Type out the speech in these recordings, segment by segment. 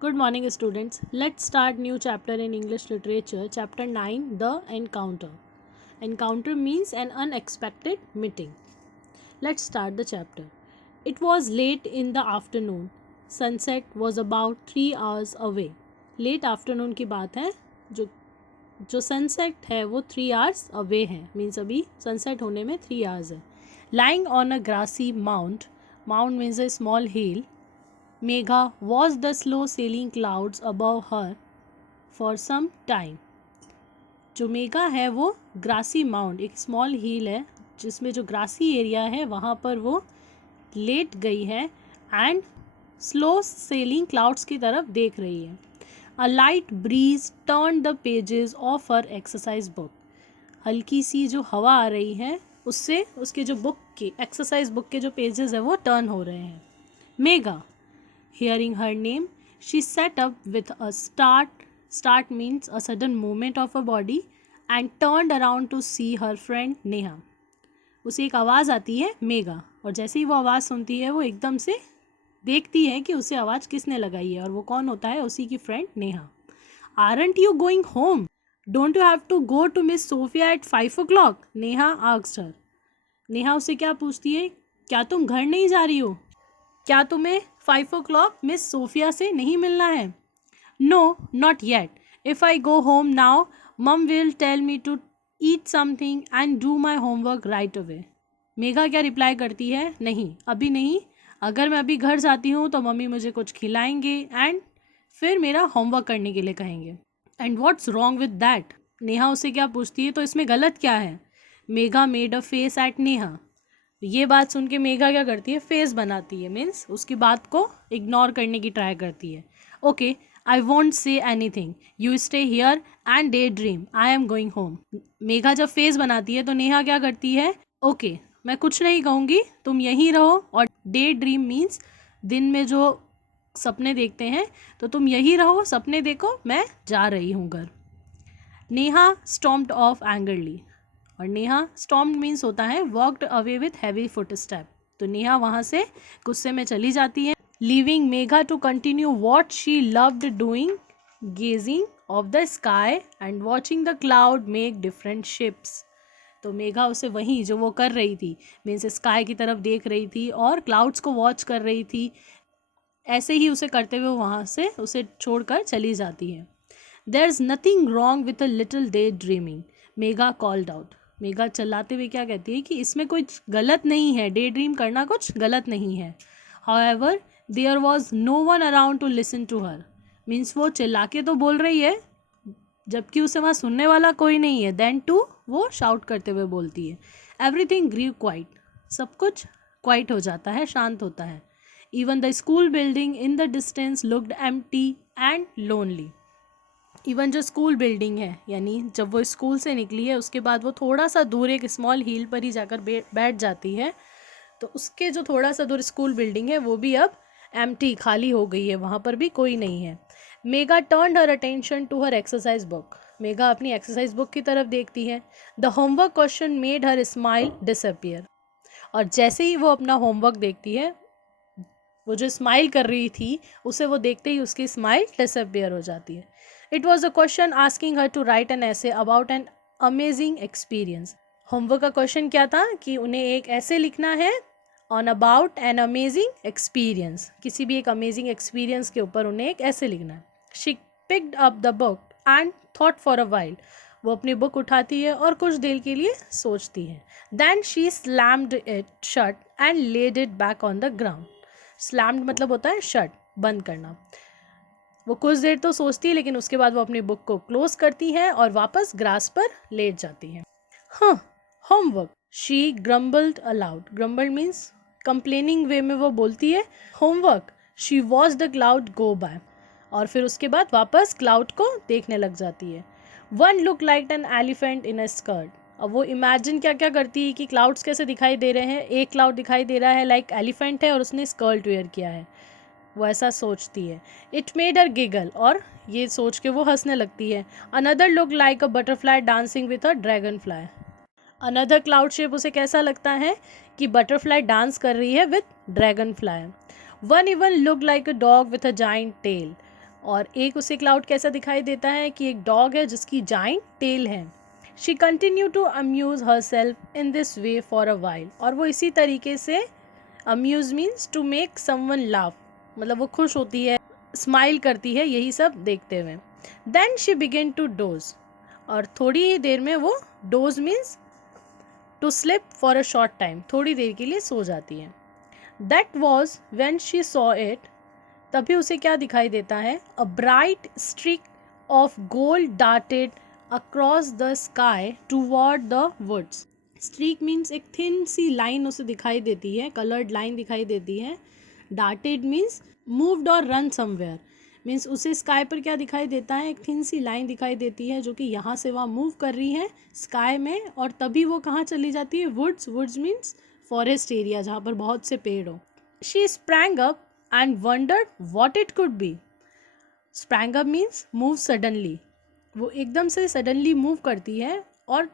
Good morning, students. Let's start new chapter in English literature. Chapter 9, The Encounter. Encounter means an unexpected meeting. Let's start the chapter. It was late in the afternoon. Sunset was about 3 hours away. Late afternoon की बात है. जो sunset है वो 3 hours away है. Means अभी sunset होने में 3 hours है. Lying on a grassy mound. Mound means a small hill. Megha watched the slow sailing clouds above her for some time. जो मेघा है वो ग्रासी माउंट, एक स्मॉल हिल है जिसमें जो ग्रासी एरिया है वहाँ पर वो लेट गई है एंड स्लो सेलिंग क्लाउड्स की तरफ देख रही है. A light breeze turn the pages of her exercise book. हल्की सी जो हवा आ रही है उससे उसके जो बुक के एक्सरसाइज बुक के जो पेजेस है वो टर्न हो रहे हैं. Megha, hearing her name, she sat up with a start. Start means a sudden movement of her body and turned around to see her friend Neha. उसे एक आवाज़ आती है मेघा, और जैसे ही वो आवाज़ सुनती है वो एकदम से देखती है कि उसे आवाज़ किसने लगाई है, और वो कौन होता है? उसी की friend Neha. Aren't you going home? Don't you have to go to Miss Sophia at 5 o'clock? Neha asked her. Neha उसे क्या पूछती है? क्या तुम घर नहीं जा रही हो? क्या तुम्हें 5 o'clock मिस सोफिया से नहीं मिलना है? No, not yet. If I go home now mum will tell me to eat something and do my homework right away. Megha क्या रिप्लाई करती है? नहीं, अभी नहीं. अगर मैं अभी घर जाती हूँ तो मम्मी मुझे कुछ खिलाएंगे एंड फिर मेरा होमवर्क करने के लिए कहेंगे. And what's wrong with that? Neha उसे क्या पूछती है? तो इसमें गलत क्या है? Megha made a face at Neha. ये बात सुन के मेघा क्या करती है? फेस बनाती है, मीन्स उसकी बात को इग्नोर करने की ट्राई करती है. ओके, आई वॉन्ट से any thing, you stay here and day dream, I am going home. Megha जब फेस बनाती है तो नेहा क्या करती है? ओके, मैं कुछ नहीं कहूँगी, तुम यहीं रहो, और डे ड्रीम मीन्स दिन में जो सपने देखते हैं, तो तुम यहीं रहो, सपने देखो, मैं जा रही हूँ घर. Neha stomped off angrily. और नेहा स्टॉम्प्ड मीन्स होता है walked away with heavy foot step. तो नेहा वहाँ से गुस्से में चली जाती है. Leaving Megha to continue what she loved doing, gazing of the sky and watching the cloud make different ships. तो मेघा उसे वहीं जो वो कर रही थी, मीन्स स्काई की तरफ देख रही थी और क्लाउड्स को वॉच कर रही थी. ऐसे ही उसे करते हुए वहाँ से उसे छोड़कर चली जाती है. There is nothing wrong with a little daydreaming, Megha called out. Megha चिल्लाते हुए क्या कहती है? कि इसमें कुछ गलत नहीं है, डे ड्रीम करना कुछ गलत नहीं है. However there was no one around to listen to her. Means वो चिल्ला के तो बोल रही है जबकि उसे वहाँ सुनने वाला कोई नहीं है. देन टू वो शाउट करते हुए बोलती है. Everything grew quiet. सब कुछ क्वाइट हो जाता है, शांत होता है. Even the school building in the distance looked empty and lonely. Even जो स्कूल बिल्डिंग है, यानी जब वो स्कूल से निकली है उसके बाद वो थोड़ा सा दूर एक स्मॉल हिल पर ही जाकर बैठ जाती है. तो उसके जो थोड़ा सा दूर स्कूल बिल्डिंग है वो भी अब एम्प्टी, खाली हो गई है, वहाँ पर भी कोई नहीं है. Megha turned her attention to her exercise book. Megha अपनी एक्सरसाइज बुक की तरफ देखती है. The homework question made her smile disappear. और जैसे ही वो अपना होमवर्क देखती है, वो जो स्माइल कर रही थी उसे वो देखते ही उसकी स्माइल डिसअपियर हो जाती है. It was a question asking her to write an essay about an amazing experience. Homework का क्वेश्चन क्या था? कि उन्हें एक ऐसे लिखना है on about an amazing experience. किसी भी एक अमेजिंग एक्सपीरियंस के ऊपर उन्हें एक ऐसे लिखना है. She picked up the book and thought for a while. वो अपनी बुक उठाती है और कुछ देर के लिए सोचती है. Then she slammed it shut and laid it back on the ground. Slammed मतलब होता है शट, बंद करना. वो कुछ देर तो सोचती है लेकिन उसके बाद वो अपनी बुक को क्लोज करती है और वापस ग्रास पर लेट जाती है. हाँ, homework. She grumbled aloud. Grumbled means complaining way में वो बोलती है homework. She watch the cloud go by. और फिर उसके बाद वापस क्लाउड को देखने लग जाती है. One look like an elephant in a skirt. अब वो इमेजिन क्या क्या करती है कि क्लाउड्स कैसे दिखाई दे रहे हैं. एक क्लाउड दिखाई दे रहा है लाइक एलिफेंट है और उसने स्कर्ट वेयर किया है, वो ऐसा सोचती है. It made her giggle. और ये सोच के वो हंसने लगती है. Another look like a butterfly dancing with a dragon fly. Another cloud shape उसे कैसा लगता है? कि बटरफ्लाई डांस कर रही है with dragonfly. One even look like a dog with a giant tail. और एक उसे क्लाउड कैसा दिखाई देता है कि एक डॉग है जिसकी जाइंट टेल है. She continue to amuse herself in this way for a while. और वो इसी तरीके से, amuse means to make someone laugh, मतलब वो खुश होती है, स्माइल करती है यही सब देखते हुए. Then she begin to doze. और थोड़ी ही देर में वो, doze means to sleep for a short time, थोड़ी देर के लिए सो जाती है. That was when she saw it. तभी उसे क्या दिखाई देता है? A bright streak of gold darted across the sky toward the woods. Streak means एक थिन सी लाइन उसे दिखाई देती है, कलर्ड लाइन दिखाई देती है. डार्टेड मीन्स मूव्ड और रन समवेयर. मीन्स उसे स्काई पर क्या दिखाई देता है? एक थिन सी लाइन दिखाई देती है जो कि यहाँ से वहाँ मूव कर रही है स्काई में. और तभी वो कहाँ चली जाती है? Woods. Woods means forest area जहाँ पर बहुत से पेड़ हो. She sprang up and wondered what it could be. Sprang up means move suddenly. वो एकदम से सडनली मूव करती है और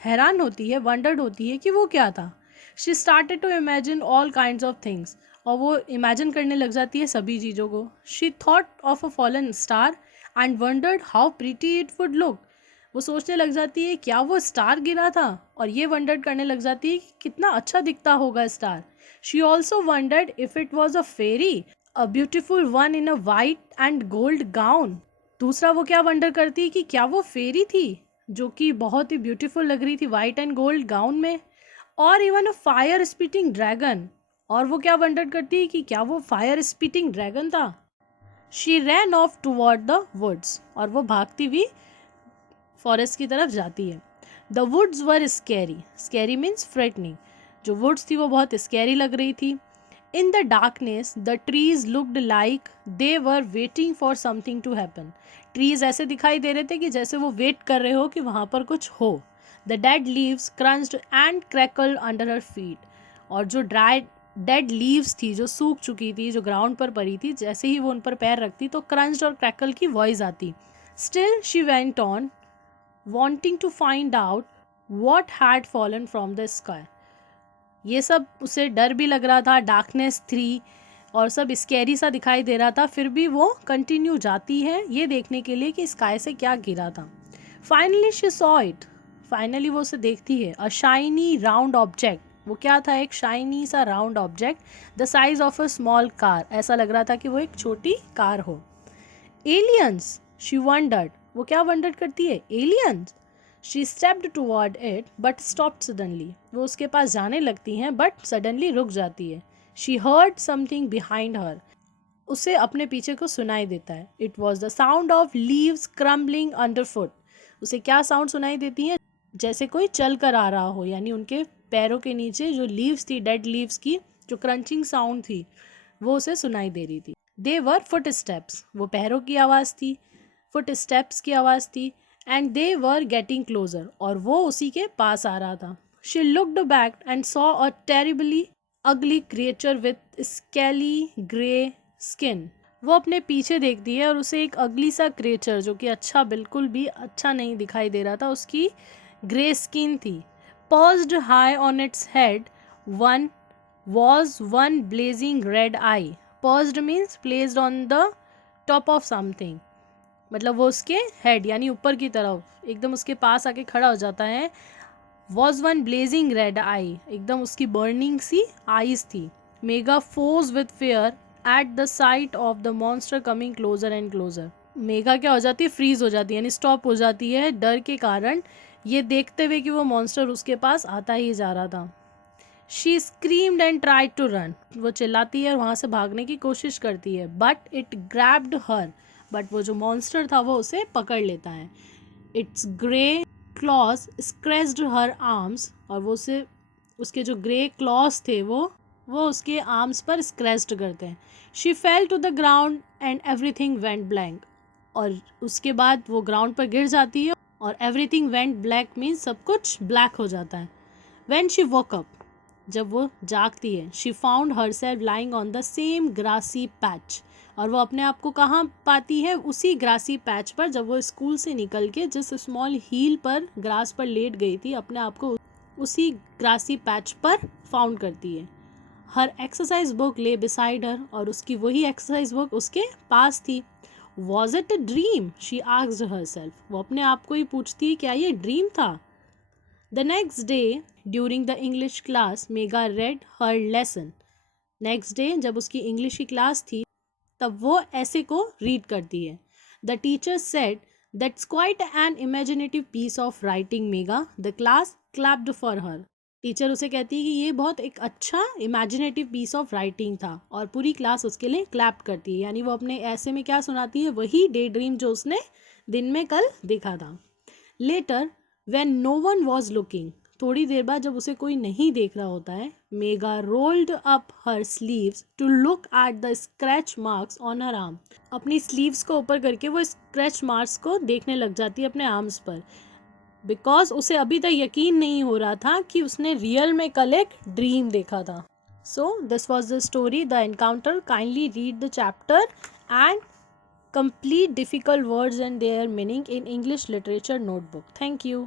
हैरान होती है, वंडर्ड होती है कि वो क्या था. She started to imagine all kinds of things. और वो इमेजिन करने लग जाती है सभी चीज़ों को. She thought of a fallen star and wondered how pretty it would look. वो सोचने लग जाती है क्या वो स्टार गिरा था, और ये वंडर्ड करने लग जाती है कि कितना अच्छा दिखता होगा star. She also wondered if it was a fairy, a beautiful one in a white and gold gown. दूसरा वो क्या वंडर करती है कि क्या वो फेरी थी जो कि बहुत ही ब्यूटीफुल लग रही थी वाइट एंड गोल्ड गाउन में. और even a fire spitting dragon. और वो क्या वंडर करती है कि क्या वो फायर स्पीटिंग ड्रैगन था. She ran off toward the woods. और वो भागती हुई फॉरेस्ट की तरफ जाती है. The woods were scary. Scary means frightening. जो वुड्स थी वो बहुत स्कैरी लग रही थी. In the darkness, the trees looked like they were waiting for something to happen. Trees ऐसे दिखाई दे रहे थे कि जैसे वो वेट कर रहे हो कि वहाँ पर कुछ हो. The dead leaves crunched and crackled under her feet. और जो डेड लीव्स थी, जो सूख चुकी थी, जो ग्राउंड पर पड़ी थी, जैसे ही वो उन पर पैर रखती तो क्रंच्ड और क्रैकल की वॉइस आती. Still she went on, wanting to find out what had fallen from the sky. ये सब उसे डर भी लग रहा था, डार्कनेस थी और सब स्कैरी सा दिखाई दे रहा था, फिर भी वो कंटिन्यू जाती है ये देखने के लिए कि स्काई से क्या गिरा था. Finally she saw it. Finally वो उसे देखती है. अ शाइनी राउंड ऑब्जेक्ट. वो क्या था? एक शाइनी सा round object, the size of a small car. ऐसा लग रहा था कि वो एक छोटी कार हो. एलियंस. She wondered. वो क्या वंडर्ड करती है? Aliens. She stepped toward it but stopped suddenly. वो उसके पास जाने लगती हैं बट सडनली रुक जाती है. She heard something behind her. उसे अपने पीछे को सुनाई देता है. It was the sound of leaves crumbling under foot. उसे क्या साउंड सुनाई देती है? जैसे कोई चल कर आ रहा हो, यानी उनके पैरों के नीचे जो लीव्स थी, डेड लीव्स की जो क्रंचिंग साउंड थी वो उसे सुनाई दे रही थी. दे वर फुट स्टेप्स. वो पैरों की आवाज़ थी, फुट स्टेप्स की आवाज़ थी. And they were getting closer. और वो उसी के पास आ रहा था. She looked back and saw a terribly ugly creature with scaly grey skin. वो अपने पीछे देखती है और उसे एक अगली सा क्रिएचर, जो कि अच्छा, बिल्कुल भी अच्छा नहीं दिखाई दे रहा था, उसकी ग्रे स्किन थी. Pursued high on its head one was one blazing red I. Pursued means placed on the top of something. मतलब वो उसके हेड यानी ऊपर की तरफ एकदम उसके पास आके खड़ा हो जाता है. Was one blazing red eye. एकदम उसकी बर्निंग सी आईज थी. Megha froze with fear at the sight of the monster coming closer and closer. Megha क्या हो जाती है? फ्रीज हो जाती है, यानी स्टॉप हो जाती है डर के कारण, ये देखते हुए कि वो मॉन्स्टर उसके पास आता ही जा रहा था. She screamed and tried to run. वो चिल्लाती है और वहाँ से भागने की कोशिश करती है. But it grabbed her. But वो जो मॉन्स्टर था वो उसे पकड़ लेता है. It's grey clause scratched her arms. और वो उसे, उसके जो ग्रे क्लॉज थे वो उसके आर्म्स पर स्क्रैच्ड करते हैं. She fell to the ground and everything went blank. और उसके बाद वो ग्राउंड पर गिर जाती है और एवरीथिंग वेंट ब्लैक मीन्स सब कुछ ब्लैक हो जाता है. When she woke up. जब वो जागती है. She found herself lying on the same grassy patch. और वो अपने आप को कहाँ पाती है? उसी ग्रासी पैच पर. जब वो स्कूल से निकल के जिस स्मॉल हील पर ग्रास पर लेट गई थी, अपने आप को उसी ग्रासी पैच पर फाउंड करती है. हर एक्सरसाइज बुक ले बिसाइड हर. और उसकी वही एक्सरसाइज बुक उसके पास थी. Was it a dream, she asked herself, वो अपने आप को ही पूछती है क्या ये ड्रीम था. The next day during the English class mega red her lesson. Next day जब उसकी इंग्लिश की क्लास थी तब वो ऐसे को रीड करती है. The teacher said that's quite an imaginative piece of writing Megha. The class clapped for her. Teacher उसे कहती है कि ये बहुत एक अच्छा इमेजिनेटिव पीस ऑफ राइटिंग था और पूरी क्लास उसके लिए क्लैप करती है. यानी वो अपने ऐसे में क्या सुनाती है, वही डे ड्रीम जो उसने दिन में कल देखा था. Later when no one was looking, थोड़ी देर बाद जब उसे कोई नहीं देख रहा होता है, Megha rolled up her sleeves to look at the scratch marks on her arm. अपनी स्लीव्स को ऊपर करके वो स्क्रैच मार्क्स को देखने लग जाती है अपने आर्म्स पर, बिकॉज उसे अभी तक यकीन नहीं हो रहा था कि उसने रियल में कल एक ड्रीम देखा था. So this was the story the encounter. Kindly read the chapter and complete difficult words and their meaning in English literature notebook. Thank you.